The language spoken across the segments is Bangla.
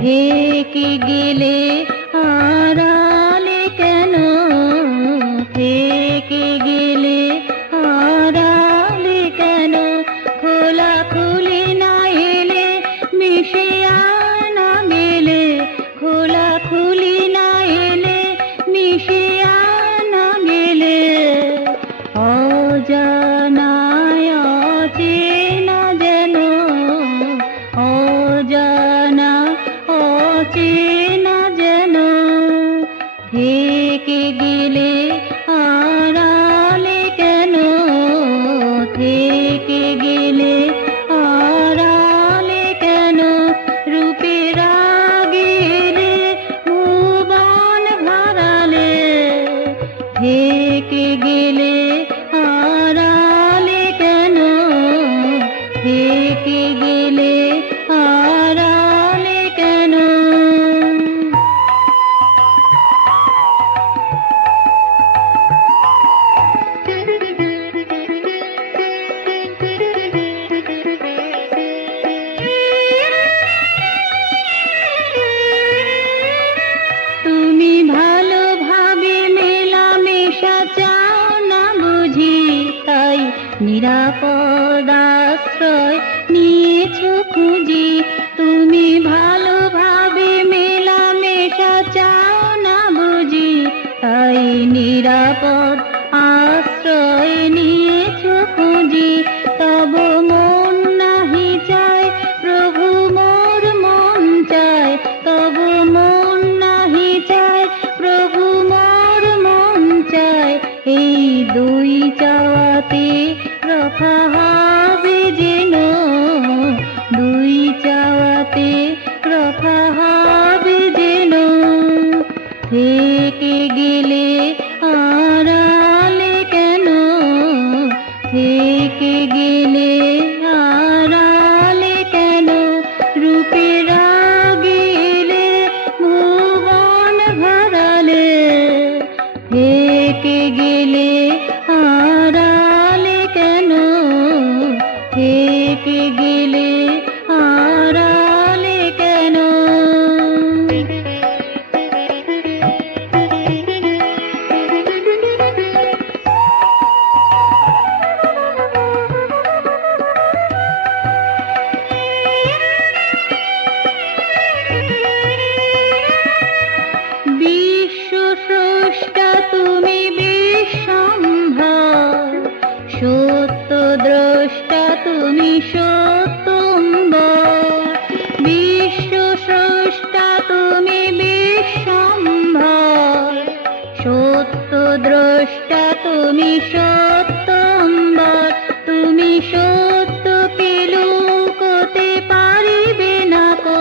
থেকে গেলে আড়ালে কেন, থেকে গেলে আড়ালে কেন, খোলা খুলি না এলে মিশিয়া না গেলে, খোলা খুলি না এলে মিশিয়া না গেলে, অজানায় অচেনা যেন, অজানা অচেনা যেন, থেকে গেলে আড়ালে কেন, থেকে গেলে আড়ালে কেন, রূপের আগেলে ভুবন ভারালে, থেকে গেলে আড়ালে কেন, থেকে গেলে আড়ালে কেন। তুমি ভালোভাবে মেলামেশা চাও না বুঝি, তাই নিরাপদ আশ্রয় নিয়েছো খুঁজি। তুমি ভালোভাবে মেলামেশা চাও না বুঝি, তাই নিরাপদ আশ্রয় নিয়েছো খুঁজি। তব মন নাহি চায় প্রভু মোর মন চায়, তব মন নাহি চায় প্রভু মোর মন চায়। এই দুই চাওয়াতে রক্ষা হবে যেন, দুই চাওয়াতে রক্ষা হবে যেন, থেকে গেলে আড়ালে কেন, থেকে গেলে আড়ালে কেন, রূপের আগেলে ভুবন ভরালে, থেকে গেলে আড়ালে কেন, থেকে গেলে আড়ালে কেন। বিশ্ব স্রষ্টা তুমি বিশ্বম্ভর, সত্য দ্রষ্টা তুমি সত্যম্বর। বিশ্ব স্রষ্টা তুমি বিশ্বম্ভর, সত্য দ্রষ্টা তুমি সত্যম্বর। তুমি সত্যকে লুকোতে পারিবে না কো,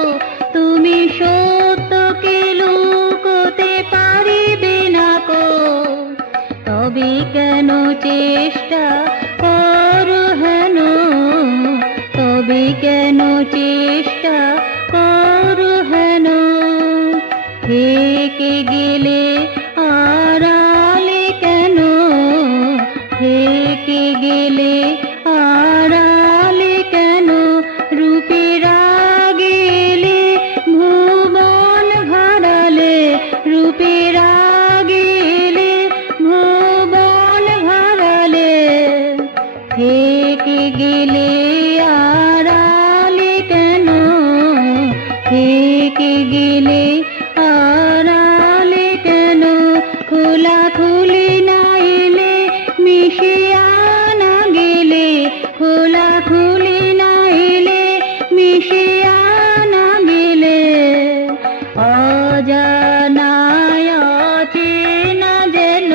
তুমি সত্যকে লুকোতে পারিবে না কো। তবে কেন চেষ্টা করো হেন, তবে কেন চেষ্টা করো হেন, থেকে গেলে আড়ালে কেন, থেকে গেলে আড়ালে কেন, রূপের আগেলে ভুবন ভরালে, রূপের আগেলে ভুবন ভরালে, থেকে গেলে আড়ালে কেন, থেকে গেলে আড়ালে কেন, খোলা খুলি না এলে মিশিয়া না গেলে, খোলা খুলি না এলে মিশিয়া না গেলে, অজানায় অচেনা যেন,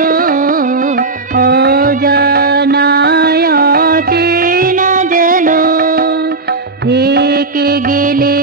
অজানায় অচেনা যেন, থেকে গেলে